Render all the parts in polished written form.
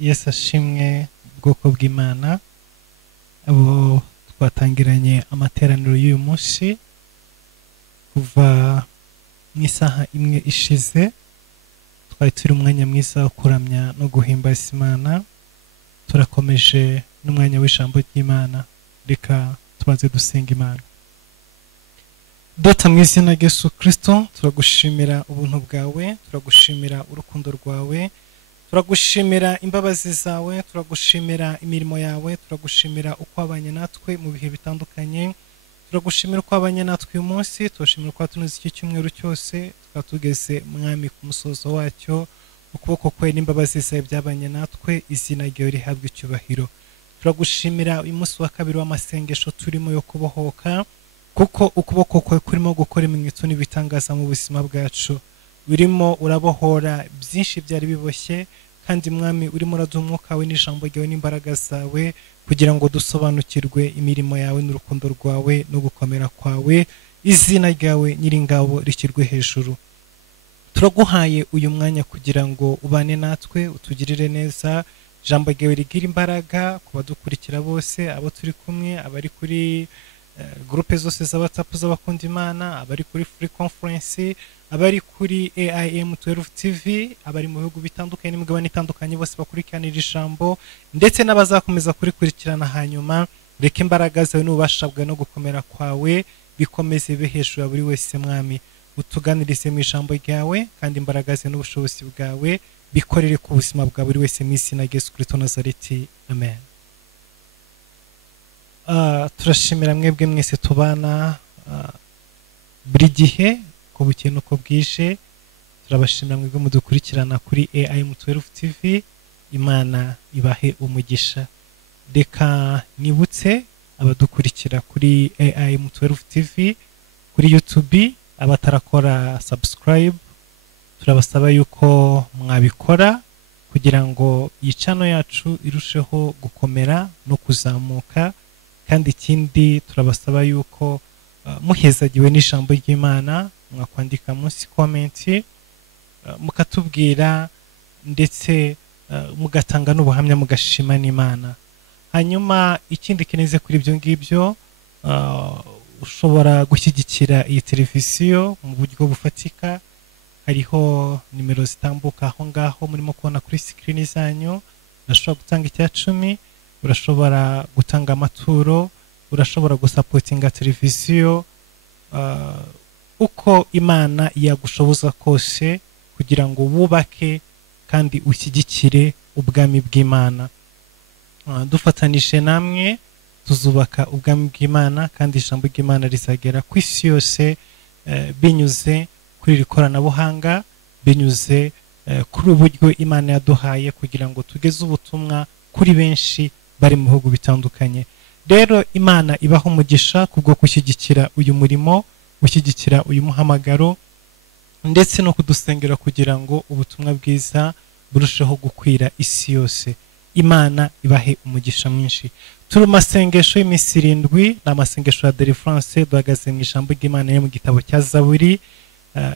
Yesu ashimwe bwoko bw'Imana abo twatangiranye amateraniro y'uyu munsi kuva mu isaha imwe ishize twari turi umwanya mwiza wo kuramya no guhimbaza Imana turakomeje n'umwanya w'ijambo ry'Imana reka tubanze dusenga Imana. Data mu izina rya Yesu Kristo turagushimira ubuntu bwawe, turagushimira urukundo rwawe, turagushimira imbabazi zawe, turagushimira imirimo yawe, turagushimira uko wabanye natwe mu bihe bitandukanye, turagushimira uko wabanye natwe uyu munsi, turashimira uko watunoze iki cyumweru cyose tukaba tugeze mwami ku musozo wacyo, ukuboko kwawe n'imbabazi zawe byabanye natwe, izina ryawe rihabwe icyubahiro. Turagushimira uyu munsi wa kabiri w'amasengesho turimo yo kubohoka, kuko ukuboko kwawe kurimo gukora ibimenyetso n'ibitangaza mu buzima bwacu, urimo urabohora byinshi byari biboshye, kandi mwami urimo uraduha umwuka wawe n'ijambo ryawe n'imbaraga zawe kugira ngo dusobanukirwe imirimo yawe n'urukundo rwawe no gukomera kwawe, izina ryawe nyiringabo rishyirwe hejuru. Turaguhaye uyu mwanya kugira ngo ubane natwe, utugirire neza, ijambo ryawe rigira imbaraga ku badukurikira bose, abo turi kumwe, abari kuri groupe zose za WhatsApp z'abakunda Imana, abari kuri free conference, abari kuri AIM 12 TV, abari mu bihugu bitandukanye n'imigabane itandukanye bose bakurikiranira ijambo, ndetse n'abazakomeza kurikurikirana hanyuma, reka imbaraga zawe n'ububasha bwawe no gukomera kwawe bikomeze be hejuru ya buri wese mwami, utuganirize mu ijambo ryawe, kandi imbaraga zawe n'ubushobozi bwawe bikorere ku buzima bwa buri wese mu izina rya Yesu Kristo Nazareti, amen. Turashimira mwebwe mwese tubana buri gihe ko bukeye nuko bwije, turabashimira mwebwe mudukurikirana kuri AIM 12 TV, Imana ibahe umugisha. Reka nibutse abadukurikira kuri AIM 12 TV kuri YouTube, abatarakora subscribe turabasaba yuko mwabikora kugira ngo iyi channel yacu irusheho gukomera no kuzamuka, kandi ikindi turabasaba yuko muhezagiwe n'ijambo ry'Imana mwakwandika munsi comment mukatubwira, ndetse mugatanga n'ubuhamya mugashima n'Imana. Hanyuma ikindi kineze kuri ibyo ngibyo, ushobora gushyigikira iyi televiziyo mu buryo bufatika, hariho nimero zitambuka aho ngaho murimo kubona kuri screen zanyu, urashobora gutanga icya 10, urashobora gutanga amaturo, urashobora gusapotinga televiziyo uko Imana yagushoboza kose kugira ngo wubake kandi ushyigikire ubwami bw'Imana. Dufatanije namwe tuzubaka ubwami bw'Imana, kandi ijambo ry'Imana rizagera ku isi yose binyuze kuri iri koranabuhanga, binyuze kuri uburyo Imana yaduhaye kugira ngo tugeze ubutumwa kuri benshi bari mu bihugu bitandukanye. Rero Imana ibaho umugisha kubwo gushyigikira uyu murimo, gushyigikira uyu muhamagaro, ndetse no kudusengera kugira ngo ubutumwa bwiza burusheho gukwira isi yose. Imana ibahe umugisha mwinshi. Turi masengesho y'iminsi 7, n'amasengesho ya deliverance, duhagaze mu ijambo ry'Imana yo mu gitabo cya Zaburi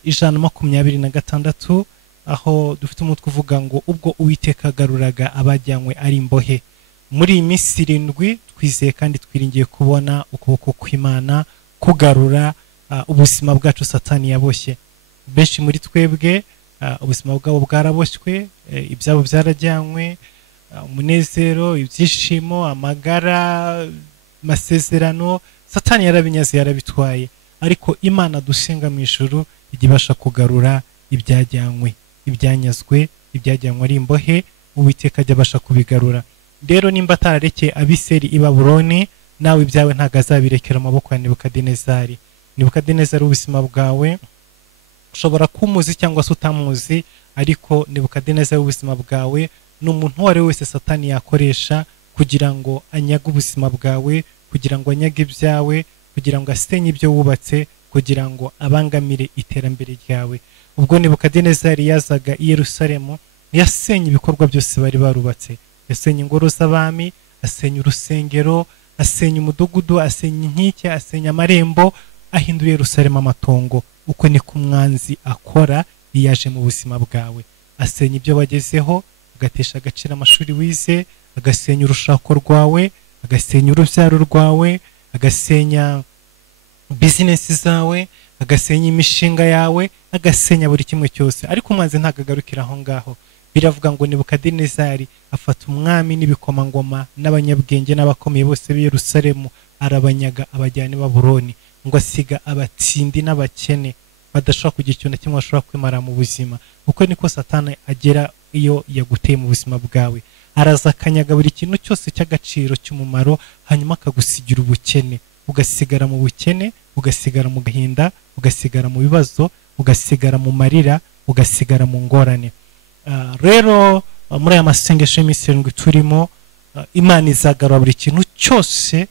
126, aho dufite umutwe uvuga ngo ubwo Uwiteka agaruraga abajyanywe ari imbohe. Muri iyi minsi 7 twizeye kandi twiringiye kubona ukuboko kw'Imana kugarura ubuzima bwacu Satani yaboshye. Benshi muri twebwe ubuzima bwabo bwaraboshywe, ibyabo byarajyanywe, umunezero, ibyishimo, amagara, masezerano, Satani yarabinyaze yarabitwaye, ariko Imana dusenga mu ijuru igibasha kugarura ibyajyanywe, ibyanyazwe, ibyajyanywe ari imbohe, Uwiteka ajya abasha kubigarura. Rero nimba atararekeye Abiseri i Babuloni, nawe ibyawe ntago azabirekera amaboko ya Nebukadinezari. Nebukadinezari ubuzima bwawe ushobora kumuzi cyangwa se utamuzi, ariko Nebukadinezari ubuzima bwawe ni umuntu wari wese Satani yakoresha kugira ngo anyage ubuzima bwawe, kugira ngo anyage ibyawe, kugira ngo asenye ibyo wubatse, kugira ngo abangamire iterambere ryawe. Ubwo Nebukadinezari yazaga i Yerusalemu, yasenye ibikorwa byose bari barubatse, yasenye ingoro z'abami, asenya urusengero, asenya umudugudu, asenya inkike, asenya amarembo, ahindura Yerusalemu amatongo. Uko niko umwanzi akora iyo yaje mu buzima bwawe, asenya ibyo wagezeho, ugatesha agaciro amashuri wize, agasenya urushako rwawe, agasenya urubyaro rwawe, agasenya business zawe, agasenya imishinga yawe, agasenya buri kimwe cyose. Ariko umwanzi ntagagarukira aho ngaho. Biravuga ngo Nebukadinezari afata umwami n'ibikomangoma n'abanyabwenge n'abakomeye bose b'i Yerusalemu, arabanyaga abajyana i Babuloni, ngo asiga abatindi n'abakene badashobora kugira ikintu na kimwe bashobora kwimara mu buzima. Uko niko Satani agera iyo yaguteye mu buzima bwawe. Araza akanyaga buri kintu cyose cy'agaciro cy'umumaro, hanyuma akagusigira ubukene, ugasigara mu bukene, ugasigara mu gahinda, ugasigara mu bibazo, ugasigara mu marira, ugasigara mu ngorane. Rero muri aya masengesho y'iminsi 7 turimo, Imana izagarura buri kintu cyose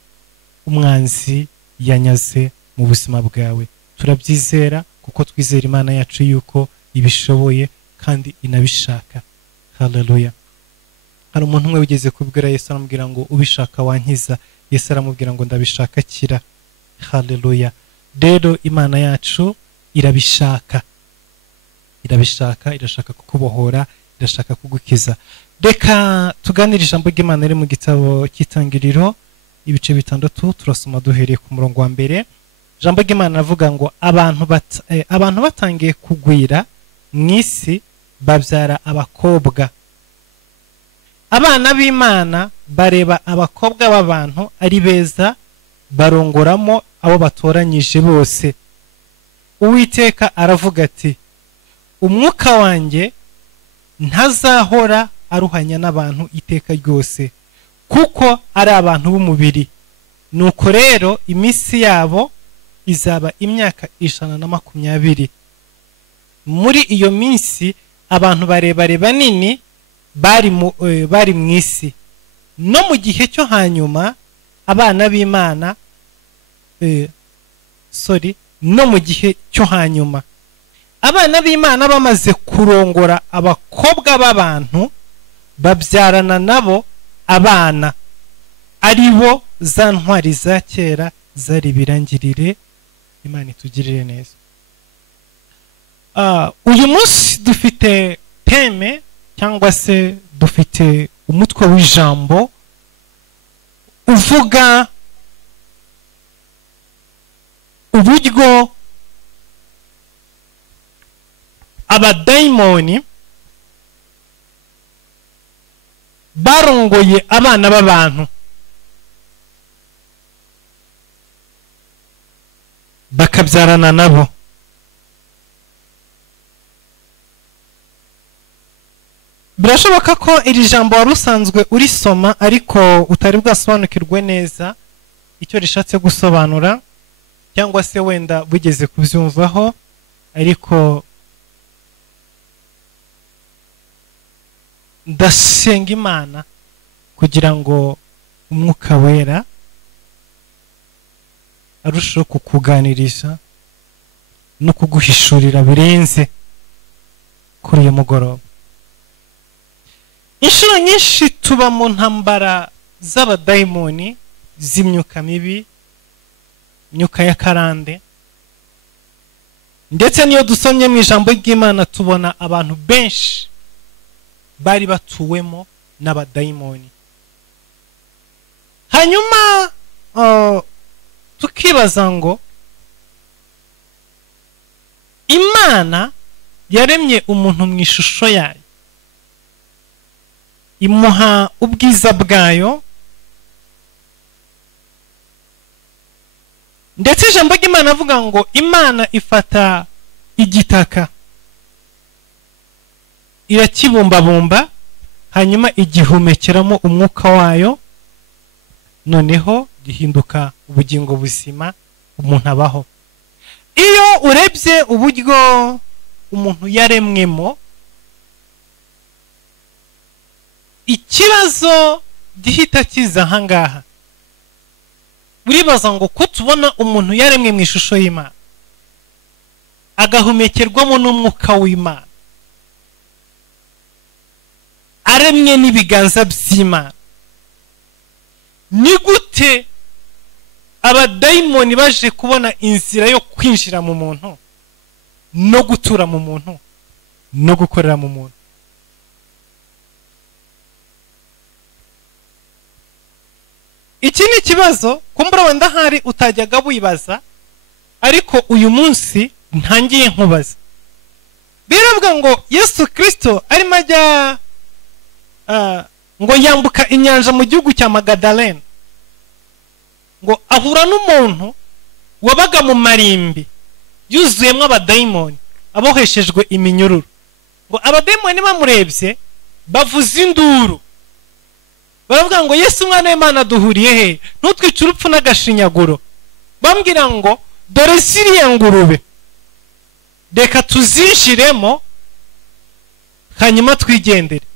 umwanzi yanyaze mu buzima bwawe. Turabyizera kuko twizera Imana yacu yuko ibishoboye kandi inabishaka. Haleluya. Hari umuntu umwe wigeze kubwira Yesu, aramubwira ngo ubishaka wankiza. Yesu aramubwira ngo ndabishaka kira. Haleluya. Rero Imana yacu irabishaka, irashaka kukubohora, irashaka kugukiza. Reka tuganire ijambo ry'Imana riri mu gitabo cy'Itangiriro ibice 6, turasoma duhereye ku murongo wa mbere. Ijambo ry'Imana avuga ngo abantu batangiye kugwira mu isi babyara abakobwa. Abana b'Imana bareba abakobwa b'abantu ari beza, barongoramo abo batoranyije bose. Uwiteka aravuga ati, umwuka wanjye ntazahora aruhanya n'abantu iteka ryose, kuko ari abantu b'umubiri. Nuko rero iminsi yabo izaba imyaka 120. Muri iyo minsi abantu barebare banini bari mu isi. No mu gihe cyo hanyuma abana b'Imana no mu gihe cyo hanyuma abana b'Imana bamaze kurongora abakobwa b'abantu, babyarana nabo abana, ari bo za ntwari za kera zari birangirire. Imana itugirire neza. Uyu munsi dufite teme cyangwa se dufite umutwe w'ijambo uvuga uburyo abadayimoni barongoye abana b'abantu bakabyarana nabo. Birashoboka ko iri jambo wari usanzwe urisoma ariko utari bwasobanukirwe neza icyo rishatse gusobanura, cyangwa se wenda bugeze kubyumvaho, ariko ndasenga Imana kugira ngo umwuka wera arushaho kukuganiriza no kuguhishurira birenze kuri uyu mugoroba. Inshuro nyinshi tuba mu ntambara z'abadayimoni, z'imyuka mibi, imyuka y'akarande, ndetse niyo dusomye mu ijambo ry'Imana tubona abantu benshi bari batuwemo n'abadayimoni. Hanyuma tukibaza ngo Imana yaremye umuntu mu ishusho yayo, imuha ubwiza bwayo, ndetse ijambo ry'Imana avuga ngo Imana ifata igitaka irakibumbabumba, hanyuma igihumekeramo umwuka wayo, noneho gihinduka ubugingo buzima, umuntu abaho. Iyo urebye uburyo umuntu yaremwemo, ikibazo gihita kiza ahangaha. Uribaza ngo ko tubona umuntu yaremwe mu ishusho y'Imana, agahumekerwamo n'umwuka w'Imana, aremwe n'ibiganza by'Imana, ni gute abadayimoni baje kubona inzira yo kwinjira mu muntu no gutura mu muntu no gukorera mu muntu? iki ni ikibazo kumbura wenda hari utajyaga wibaza, ariko uyu munsi ntangiye nkubaza. Biravuga ngo Yesu Kristo arimo ajya ngo yambuka inyanja mu gihugu cya Magadalena, ngo ahura n'umuntu wabaga mu marimbi yuzuyemo abadayimoni aboheshejwe iminyururu. Ngo abadayimoni bamurebye bavuza induru, baravuga ngo Yesu umwana w'Imana duhuriye he, ntutwice urupfu n'agashinyaguro. Bambwira ngo dore ziriya ngurube reka tuzinjiremo hanyuma twigendere.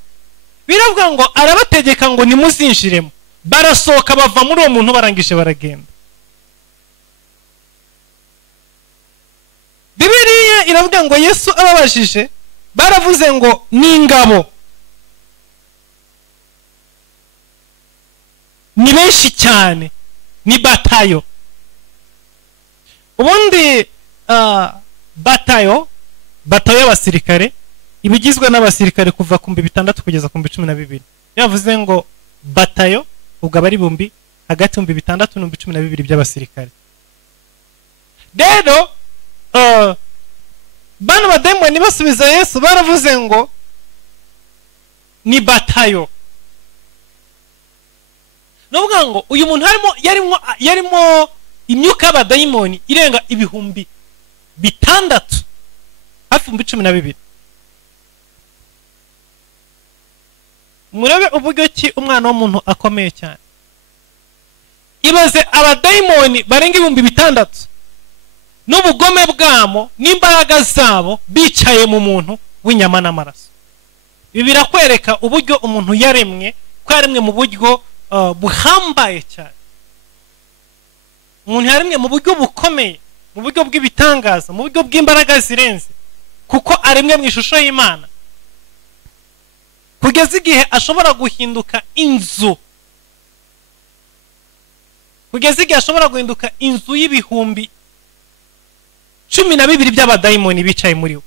Biravuga ngo arabategeka ngo nimuzinjiremo, barasohoka bava muri uwo muntu barangije baragenda. Bibiliya iravuga ngo Yesu ababajije baravuze ngo ni ingabo, ni benshi cyane, ni batayo. Ubundi batayo y'abasirikare ibigizwe n'abasirikare kuva ku 600 kugeza ku 12. Yavuze ngo batayo ubwo aba ari ibihumbi hagati y'ibihumbi 6 n'ibihumbi 12 by'abasirikare. Rero bano badayimoni basubiza Yesu baravuze ngo ni batayo. Nuvuga ngo uyu muntu yarimo imyuka y'abadayimoni irenga ibihumbi 6, hafi 12. Murabe uburyo ki umwana w'umuntu akomeye cyane. Ibaze abadayimoni barenga ibihumbi 6 n'ubugome bwamo n'imbaraga zabo bicaye mu muntu w'inyama n'amaraso. Ibi birakwereka uburyo umuntu yaremwe, ko yaremwe mu buryo buhambaye cyane. Umuntu yaremwe mu buryo bukomeye, mu buryo bw'ibitangaza, mu buryo bw'imbaraga zirenze, kuko aremwe mu ishusho y'Imana, kugeza igihe ashobora guhinduka inzu, kugeza igihe ashobora guhinduka inzu y'ibihumbi 12 by'abadayimoni bicaye muri we.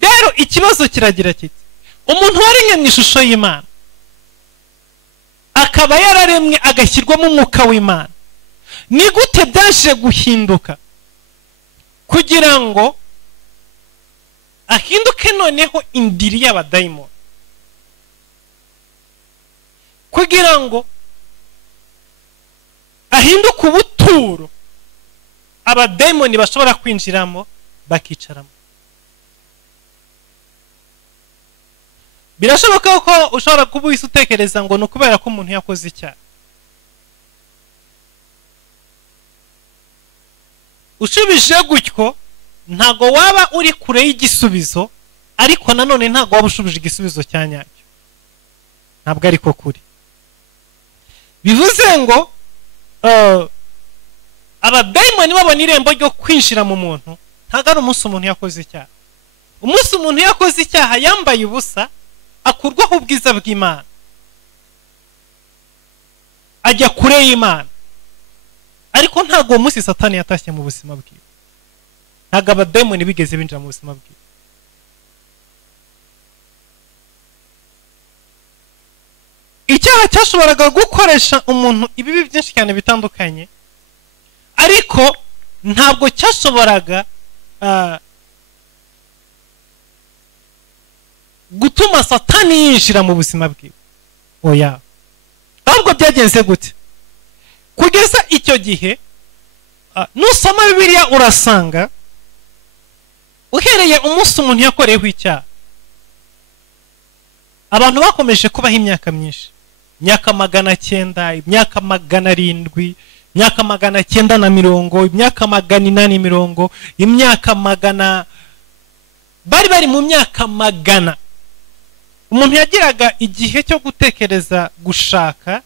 Rero ikibazo kiragira kiti, umuntu waremwe mu ishusho y'Imana akaba yararemwe agashyirwamo umwuka w'Imana, ni gute byaje guhinduka kugira ngo ahinduke noneho indiri y'abadayimoni, kugira ngo ahinduke ubuturo abadayimoni bashobora kwinjiramo bakicaramo? Birashoboka ko ushobora kuba wese utekereza ngo ni ukubera ko umuntu yakoze icyaha. Ushubije gutyo ntago waba uri kure y'igisubizo, ariko nanone ntago waba ushubije igisubizo cya nyacyo. Ntabwo ariko kuri. Bivuze ngo abadayimoni babona irembo ryo kwinjira mu muntu, ntago ari umunsi umuntu yakoze icyaha. Umunsi umuntu yakoze icyaha yambaye ubusa, akurwaho ubwiza bw'Imana, ajya kure y'Imana. Ariko ntago uwo munsi Satani yatashye mu buzima bwiwe, ntago abadayimoni bigeze binjira mu buzima bwiwe. Icyaha cyashoboraga gukoresha umuntu ibibi byinshi cyane bitandukanye, ariko ntabwo cyashoboraga gutuma Satani yinjira mu buzima bwiwe. Oya, ahubwo byagenze gute? Kugeza icyo gihe nusoma Bibiliya urasanga uhereye umunsi umuntu yakoreyeho icyaha, abantu bakomeje kubaho imyaka myinshi, imyaka 900, imyaka 700, imyaka 990, imyaka 890, imyaka 100, bari mu myaka 100. Umuntu yagiraga igihe cyo gutekereza gushaka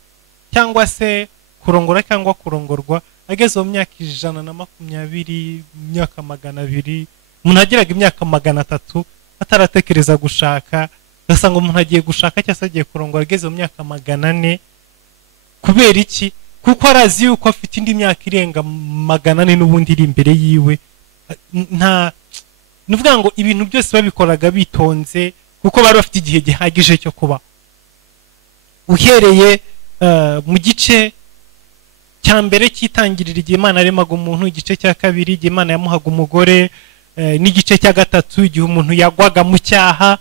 cyangwa se kurongora cyangwa kurongorwa ageze mu myaka 120, imyaka 200. Umuntu agiraga imyaka 300 ataratekereza gushaka, gasanga umuntu agiye gushaka cyangwa se agiye kurongora ageze mu myaka 400. Kubera iki? Kuko arazi yuko afite indi myaka irenga 400 n'ubundi iri imbere yiwe. Nuvuga ngo ibintu byose babikoraga bitonze, kuko bari bafite igihe gihagije cyo kuba. Uhereye mu gice cya mbere cy'itangiriro igihe Imana yaremaga umuntu, igice cya kabiri igihe Imana yamuhaga umugore, n'igice cya gatatu igihe umuntu yagwaga mu cyaha.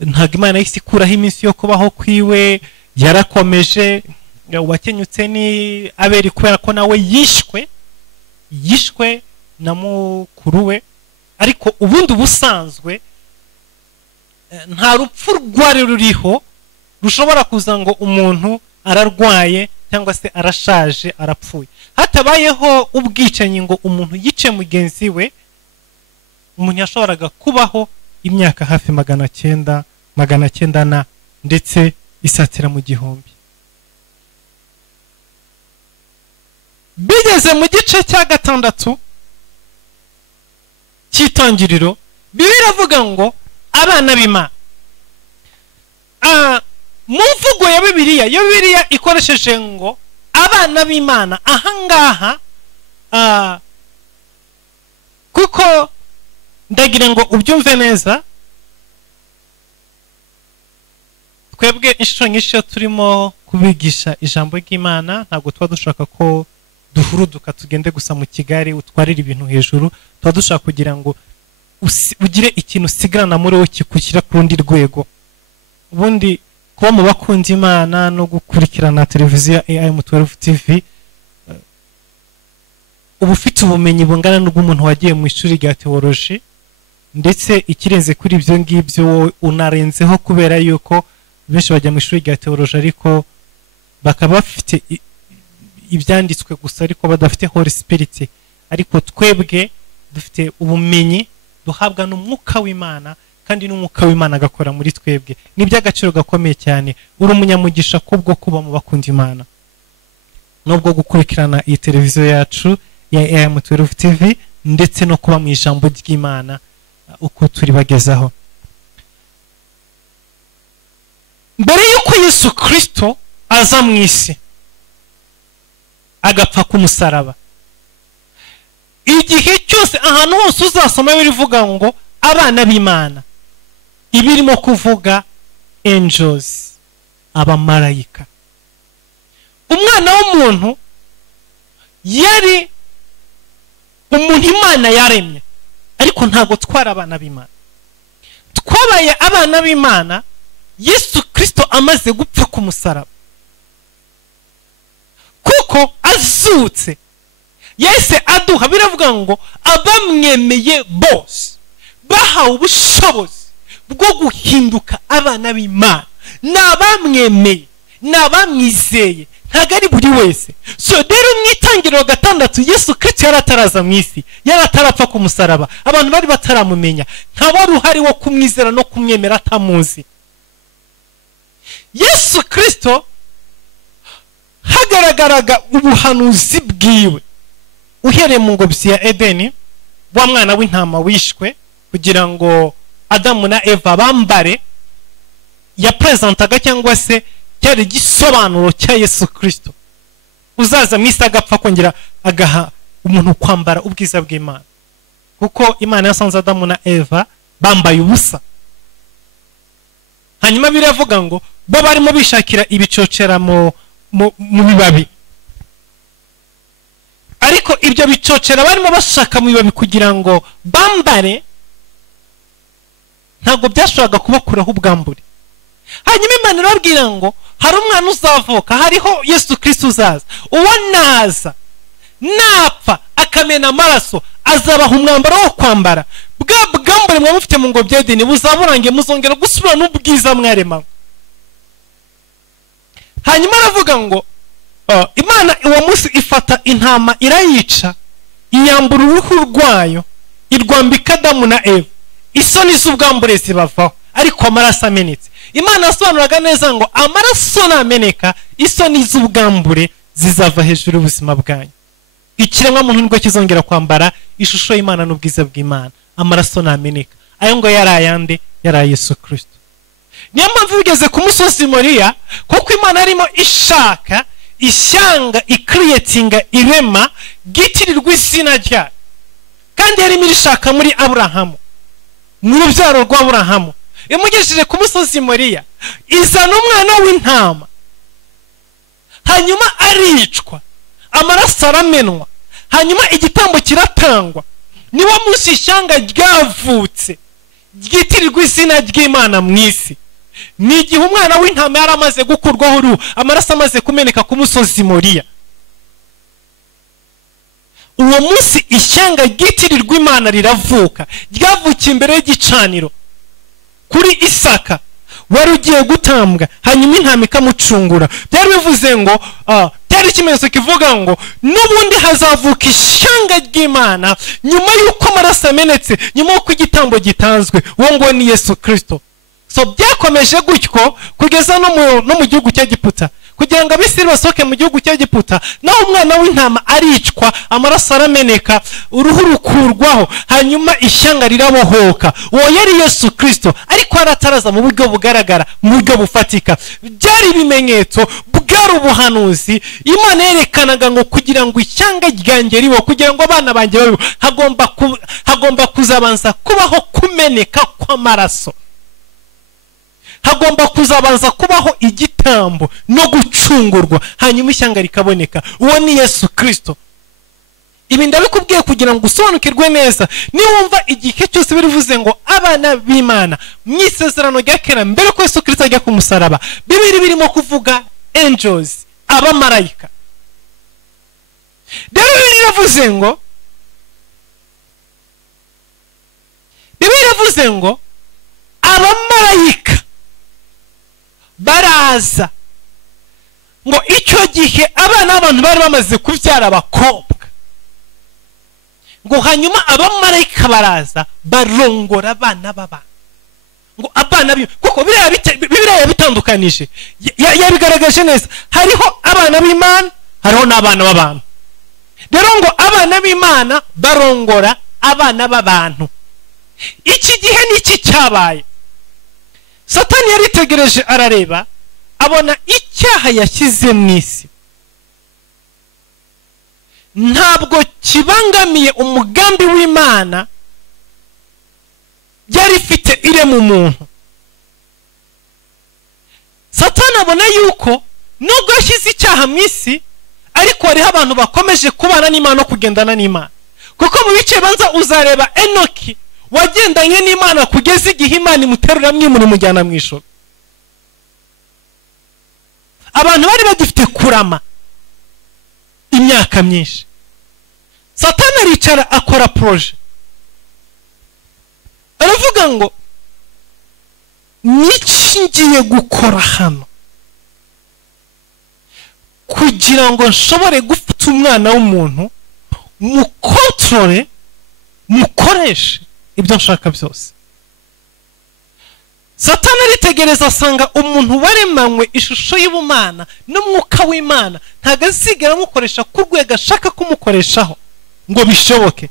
Ntabwo Imana yahise ikuraho iminsi yo kubaho kwiwe, yarakomeje. Uwakenyutse ni Abeli kubera ko nawe yishwe na mukuru we, ariko ubundi ubusanzwe nta rupfu rwari ruriho rushobora kuza ngo umuntu ararwaye cyangwa se arashaje arapfuye. Hatabayeho ubwicanyi ngo umuntu yice mugenzi we, umuntu yashoboraga kubaho imyaka hafi 900 na ndetse isatira mu 1000. Bigeze mu gice cya 6 cy'itangiriro, Bibiliya iravuga ngo abana b'Imana. Mu mvugo ya Bibiliya, yo Bibiliya ikoresheje ngo abana b'Imana ahangaha, kuko ndagira ngo ubyumve neza, twebwe inshuro nyinshi turimo kubigisha ijambo ry'Imana ntabwo tuba dushaka ko duhuruduka tugende gusa mu kigari utwarira ibintu hejuru. Tuba dushaka kugira ngo ugire ikintu usigarana muri wowe kikushyira ku rundi rwego. Ubundi kuba mu bakunda Imana no gukurikirana televiziyo ya AM12 TV, uba ufite ubumenyi bungana n'ubw'umuntu wagiye mu ishuri rya teoloji, ndetse ikirenze kuri ibyo ngibyo wowe unarenzeho, kubera yuko benshi bajya mu ishuri rya teoloji ariko bakaba bafite ibyanditswe gusa ariko badafite Holy Spirit. Ariko twebwe dufite ubumenyi duhabwa n'umwuka w'Imana, kandi n'umwuka w'Imana agakora muri twebwe. Ni by'agaciro gakomeye cyane. Uri umunyamugisha kubwo kuba mu bakunda Imana, nubwo gukurikirana iyi televiziyo yacu ya AM12 TV, ndetse no kuba mu ijambo ry'Imana uko turi bagezaho. Mbere yuko Yesu Kristo aza mu isi agapfa ku musaraba, igihe cyose ahantu hose uzasoma birivuga ngo abana b'Imana, ibirimo kuvuga angels, abamarayika. Umwana w'umuntu yari umuntu Imana yaremye, ariko ntabwo twari abana b'Imana. Twabaye abana b'Imana Yesu Kristo amaze gupfa ku musaraba, kuko azutse yese aduha. Biravuga ngo abamwemeye bose bahawe ubushobozi bwo guhinduka abana b'Imana. N'abamwemeye, n'abamwizeye, ntabwo ari buri wese. So rero mu itangiriro 6 Yesu Kristo yarataraza mu isi, yaratarapfa ku musaraba, abantu bari bataramumenya, nta wari uhari wo kumwizera no kumwemera atamuzi. Yesu Kristo hagaragaraga ubuhanuzi bwiwe uhereye mu ngobyi ya Edeni, wa mwana w'intama wishwe kugira ngo Adamu na Eva bambare. Yapresentaga cyangwa se cyari igisobanuro cya Yesu Kristo uzaza mu isi agapfa kongera agaha umuntu kwambara ubwiza bw'Imana, kuko Imana yasanze Adamu na Eva bambaye ubusa. Hanyuma biravuga ngo bo barimo bishakira ibicocera mu bibabi, ariko ibyo bicocera barimo bashaka mu bibabi kugira ngo bambare, ntabwo byashoboraga kubakuraho ubwambure. Hanyuma Imana irababwira ngo hari umwana uzavuka, hariho Yesu Kristo uzaza. Uwo naza napfa akamena amaraso, azabaha umwambaro wo kwambara. Bwa bwambure mwa mufite mu ngobyi y'Edeni buzaburange, muzongera gusubira n'ubwiza mwaremanywe. Hanyuma aravuga ngo Imana uwo munsi ifata intama irayica, iyambura uruhu rwayo, irwambika Adamu na Eva. Isoni z'ubwambure zibavaho, ariko amaraso amenetse. Imana yasobanuraga neza ngo amaraso nameneka, isoni z'ubwambure zizava hejuru y'ubuzima bwanyu. Ikiremwa muntu nibwo kizongera kwambara ishusho y'Imana n'ubwiza bw'Imana. Amaraso nameneka. Ayo ngo yari ayande, yari Yesu Kristo. Niyo mpamvu bigeze ku musozi Moriya, kuko Imana yarimo ishaka ishyanga, icreatinga irema gitirirwa izina ryayo, kandi yarimo irishaka muri Aburahamu, mu rubyaro rwa Aburahamu. Imugejeje ku musozi Moriya, izana umwana w'intama, hanyuma aricwa, amaraso aramenwa, hanyuma igitambo kiratangwa. Niwo munsi ishyanga ryavutse ryitirirwa izina ry'Imana mu isi. Ni igihe umwana w'intama yari amaze gukurwaho uruhu, amaraso amaze kumeneka ku musozi Moriya. Uwo munsi ishyanga ryitirirwa Imana riravuka, ryavukiye imbere y'igicaniro kuri Isaka wari ugiye gutambwa, hanyuma intama ikamucungura. Byari bivuze ngo byari ikimenyetso kivuga ngo n'ubundi hazavuka ishyanga ry'Imana nyuma y'uko amaraso amenetse, nyuma y'uko igitambo gitanzwe. Uwo ngo ni Yesu Kristo. So byakomeje gutyo kugeza no mu gihugu cy'Egiputa, kugira ngo Abisirayeli basohoke mu gihugu cy'Egiputa. Naho umwana w'intama aricwa, amaraso arameneka, uruhu rukurwaho, hanyuma ishyanga rirabohoka. Uwo yari Yesu Kristo, ariko arataraza mu buryo bugaragara, mu buryo bufatika. Byari ibimenyetso, bwari ubuhanuzi. Imana yerekanaga ngo kugira ngo ishyanga ryanjye ribo, kugira ngo abana banjye babeho, hagomba kuzabanza kubaho kumeneka kw'amaraso, hagomba kuzabanza kubaho igitambo no gucungurwa, hanyuma ishyanga rikaboneka. Uwo ni Yesu Kristo. Ibi ndabikubwiye kugira ngo usobanukirwe neza. Niwumva igihe cyose birivuze ngo abana b'Imana mu isezerano rya kera, mbere ko Yesu Kristo ajya ku musaraba, Bibiri birimo kuvuga angels, abamarayika. Rero biravuze ngo abamarayika baraza, ngo icyo gihe abana b'abantu bari bamaze kubyara abakobwa, ngo hanyuma abamarayika baraza barongora abana b'abantu. Ngo abana kuko Bibiliya yabitandukanije, yabigaragaje neza. Hariho abana b'Imana, hariho n'abana b'abantu. Rero ngo abana b'Imana barongora abana b'abantu. Iki gihe niki cyabaye? Satani yaritegereje arareba, abona icyaha yashyize mu isi ntabwo kibangamiye umugambi w'Imana yari ifite irema umuntu. Satani abona yuko nubwo yashyize icyaha mu isi, ariko hariho abantu bakomeje kubana n'Imana no kugendana n'Imana. Kuko mu bice banza uzareba Enoki wagendanye n'Imana kugeza igihe Imana imuterura imujyana mu ijuru. Abantu bari bagifite kurama imyaka myinshi. Satani aricara akora proje, aravuga ngo niki ngiye gukora hano kugira ngo nshobore gufata umwana w'umuntu mukontrole, mukoreshe ibyo nshaka byose. Satani aritegereza asanga umuntu waremanywe ishusho y'ubumana n'umwuka w'Imana ntago azigera amukoresha ku rwego ashaka kumukoreshaho ngo bishoboke.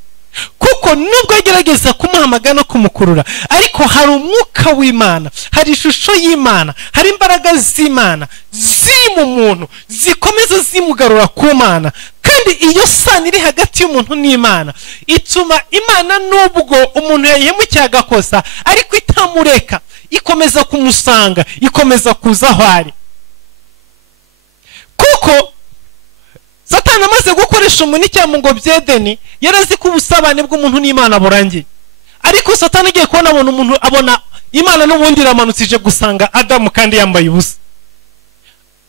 Kuko nubwo agerageza kumuhamagara no kumukurura, ariko hari umwuka w'Imana, hari ishusho y'Imana, hari imbaraga z'Imana ziri mu muntu zikomeza zimugarura ku Mana. Kandi iyo sano iri hagati y'umuntu n'Imana ituma Imana nubwo umuntu yayihemukiye agakosa, ariko itamureka, ikomeza kumusanga, ikomeza kuza aho ari. Kuko Satani amaze gukoresha umuntu icyaha ngo byedeni, yarazi ko ubusabane bw'umuntu n'Imana burangiye. Ariko Satani agiye kubona umuntu, abona Imana n'ubundi iramanukije gusanga Adamu kandi yambaye ubusa.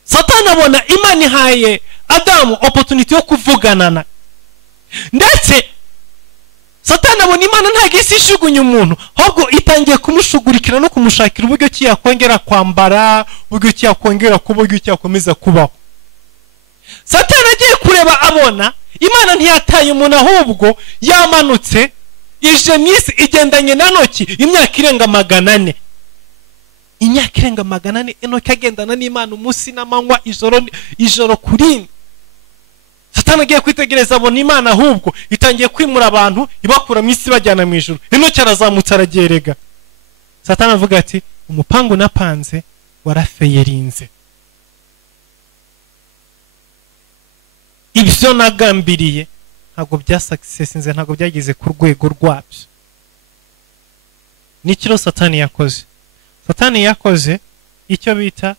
Satani abona Imana ihaye Adamu opportunity yo kuvuganana, ndetse Satani abona Imana ntabwo isi ishugunya umuntu, ahubwo itangiye kumushugurikira no kumushakira uburyo ki yakongera kwambara, uburyo ki yakongera kuba, uburyo ki yakomeza kubaho. Satani agiye kureba abona Imana ntiyataye umuntu, ahubwo yamanutse ije mu isi igendanye na Enoki imyaka irenga 400. Imyaka irenga 400 Enoki agendana n'Imana umunsi n'amanywa, ijoro kuri. Satani agiye kwitegereza abona Imana ahubwo itangiye kwimura abantu ibakura mu isi bajyana mu ijuru. Enoki arazamutse aragerega. Satani avuga ati umupangu napanze warafeyerinze, ibyo nagambiriye ntabwo byasuccesinze, ntabwo byageze ku rwego rwabyo. Nikiro Satani yakoze? Satani yakoze icyo bita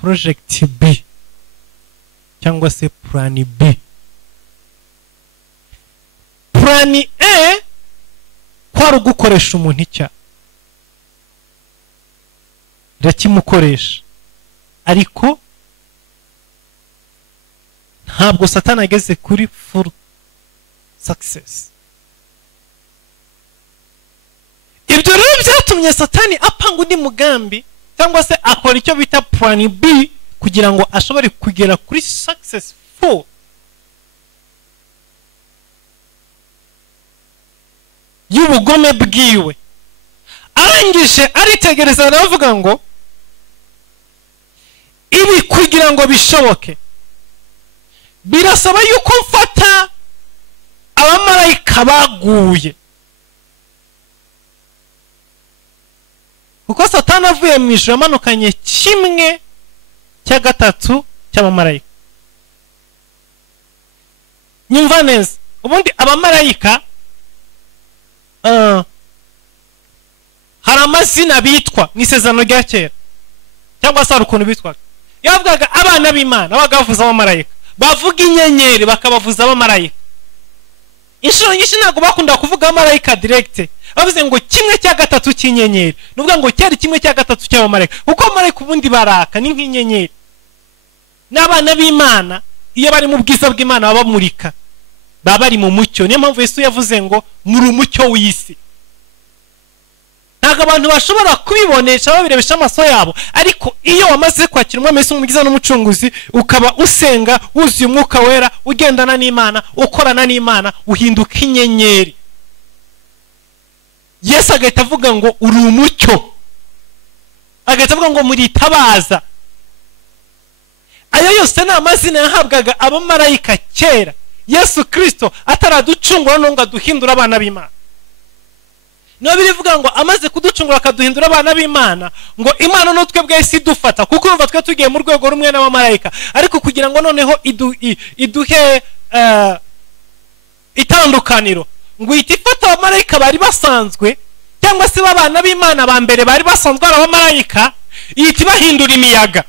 project B. cyangwa se plan B. Plan A kwari ugukoresha umuntu icyaha, irakimukoresha, ariko ntabwo Satani ageze kuri full success. Ibyo rero byatumye Satani apanga undi mugambi cyangwa se akora icyo bita plan B kugira ngo ashobore kugera kuri successful. Y'ubugome bwiwe. Arangije aritegereza aravuga ngo ibi kugira ngo bishoboke birasaba yuko mfata abamarayika baguye, kuko Satani avuye mu ijuru yamanukanye 1/3 cy'abamarayika. Nyumva neza, ubundi abamarayika hari amazina bitwa mu isezerano rya kera, cyangwa se hari ukuntu bitwaga. Yavugaga abana b'Imana bagavuza abamarayika, bavuga inyenyeri bakabavuza abamarayika. Inshuro nyinshi ntabwo bakunda kuvuga abamarayika direct, bavuze ngo 1/3 cy'inyenyeri, nuvuga ngo cyari 1/3 cy'abamarayika, kuko abamarayika ubundi baraka ni nk'inyenyeri. N'abana b'Imana iyo bari mu bwiza bw'Imana babamurika, baba bari mu mucyo. Niyo mpamvu Yesu yavuze ngo muri umucyo w'isi. Ntabwo abantu bashobora kubibonesha babirebesha amaso yabo, ariko iyo wamaze kwakira Umwami Yesu umukiza n'umucunguzi, ukaba usenga wuzuye umwuka wera, ugendana n'Imana, ukorana n'Imana, uhinduka inyenyeri. Yesu agahita avuga ngo uri umucyo, agahita avuga ngo muri tabaza. Ayo yose ni amazina yahabwaga abamarayika kera Yesu Kristo ataraducungura no ngo aduhindura abana b'Imana. No birivuga ngo amaze kuducungura akaduhindura abana b'Imana, ngo Imana no twebwe isi dufata, kuko urumva twe tugiye mu rwego rumwe n'abamarayika, ariko kugira ngo noneho iduhe itandukaniro, ngo itifata abamarayika bari basanzwe cyangwa se babana b'Imana ba mbere bari basanzwe ari abamarayika, ihita bahindura imiyaga.